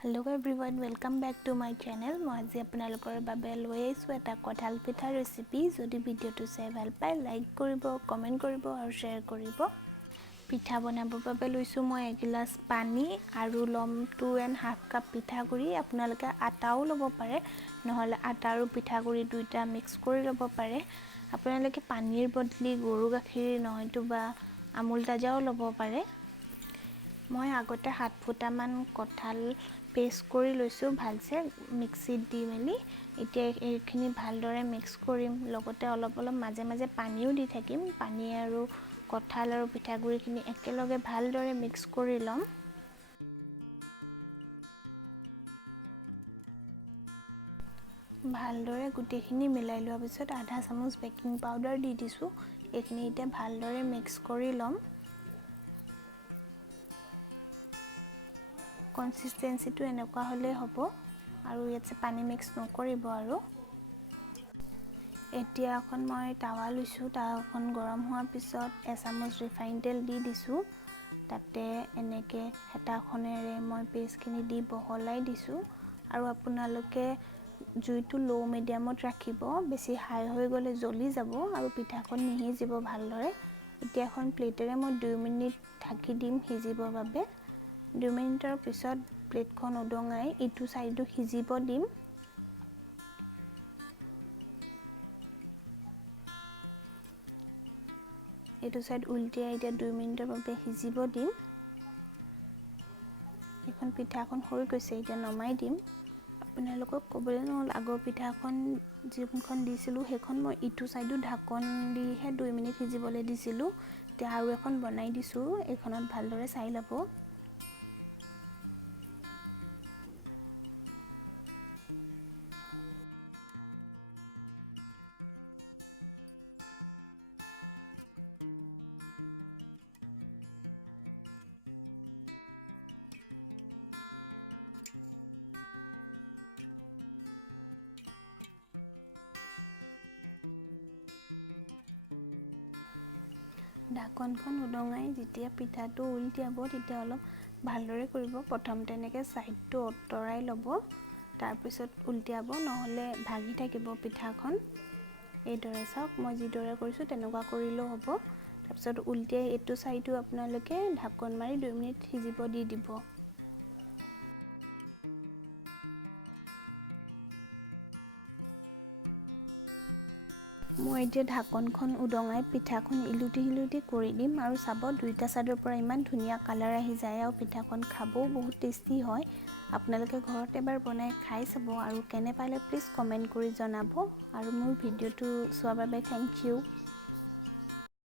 Hello everyone, welcome back to my channel. মই আজি আপোনালোকৰ বাবে লৈ আহিছোঁ এটা কঁঠাল পিঠা ৰেচিপি। যদি ভিডিঅ'টো চাই ভাল পায় লাইক কৰিব, কমেন্ট কৰিব আৰু শ্বেয়াৰ কৰিব। পিঠা বনাবৰ বাবে লৈছোঁ মই 1 গিলাচ পানী আৰু লম 2.5 কাপ পিঠাগুৰি। আপোনালোকে আটাও ল'ব পাৰে, নহলে আটা আৰু পিঠাগুৰি দুইটা মিক্স কৰি ল'ব পাৰে। আপোনালোকে পানীৰ বদলি গৰু গাখীৰ নহয়তো বা আমুল তাজাও ল'ব পাৰে। মই আগতে 7 ফুটামান কঁঠাল পেষ্ট কৰি লৈছোঁ ভালছে মিক্সিত দি মেলি। এতিয়া এইখিনি ভালদৰে মিক্স কৰিম, লগতে অলপ মাজে মাজে পানীও দি থাকিম। পানী আৰু কঁঠাল আৰু পিঠাগুৰিখিনি একেলগে ভালদৰে মিক্স কৰি ল'ম। ভালদৰে গুটিখিনি মিলাই লোৱাৰ পিছত আধা চামুচ বেকিং পাউডাৰ দি দিছোঁ। এইখিনি এতিয়া ভালদৰে মিক্স কৰি ল'ম। কনসিস্টেন্সিটো এনেকুৱা হ'লে হ'ব আৰু ইয়াতে পানী মিক্স নকৰিব। আৰু এতিয়া এখন মই তাৱা লৈছোঁ। তাৱাখন গৰম হোৱাৰ পিছত এচামুচ ৰিফাইন তেল দি দিছোঁ। তাতে এনেকৈ হেতাখনেৰে মই পেষ্টখিনি দি বহলাই দিছোঁ। আৰু আপোনালোকে জুইটো লো মিডিয়ামত ৰাখিব, বেছি হাই হৈ গ'লে জ্বলি যাব আৰু পিঠাখন নিসিজিব ভালদৰে। এতিয়া এখন প্লেটেৰে মই 2 মিনিট ঢাকি দিম সিজিবৰ বাবে। 2 মিনিটৰ পিছত প্লেটখন উদঙাই ইটো সাইডটো সিজিব দিম। এইটো সাইড উল্টিয়াই এতিয়া 2 মিনিটৰ বাবে সিজিব দিম। এখন পিঠাখন হৈ গৈছে, এতিয়া নমাই দিম। আপোনালোকক ক'বলৈ নহ'ল, আগৰ পিঠাখন যিখন দিছিলোঁ সেইখন মই ইটো সাইডো ঢাকন দিহে 2 মিনিট সিজিবলৈ দিছিলোঁ। এতিয়া আৰু এখন বনাই দিছোঁ, এইখনত ভালদৰে চাই ল'ব। ঢাকনখন উদঙাই যেতিয়া পিঠাটো উলটিয়াব তেতিয়া অলপ ভালদৰে কৰিব। প্ৰথম তেনেকৈ সাইডটো অতৰাই ল'ব, তাৰপিছত উলটিয়াব, নহ'লে ভাগি থাকিব পিঠাখন। এইদৰে চাওক, মই যিদৰে কৰিছোঁ তেনেকুৱা কৰিলেও হ'ব। তাৰপিছত উলটিয়াই এইটো সাইডো আপোনালোকে ঢাকন মাৰি 2 মিনিট সিজিব দি দিব। মই এতিয়া ঢাকনখন উদঙাই পিঠাখন ইলুটি কৰি দিম আৰু চাব দুইটা সাইডৰ পৰা ইমান ধুনীয়া কালাৰ আহি যায় আৰু পিঠাখন খাবও বহুত টেষ্টি হয়। আপোনালোকে ঘৰত এবাৰ বনাই খাই চাব আৰু কেনে পালে প্লিজ কমেন্ট কৰি জনাব। আৰু মোৰ ভিডিঅ'টো চোৱাৰ বাবে থেংক ইউ।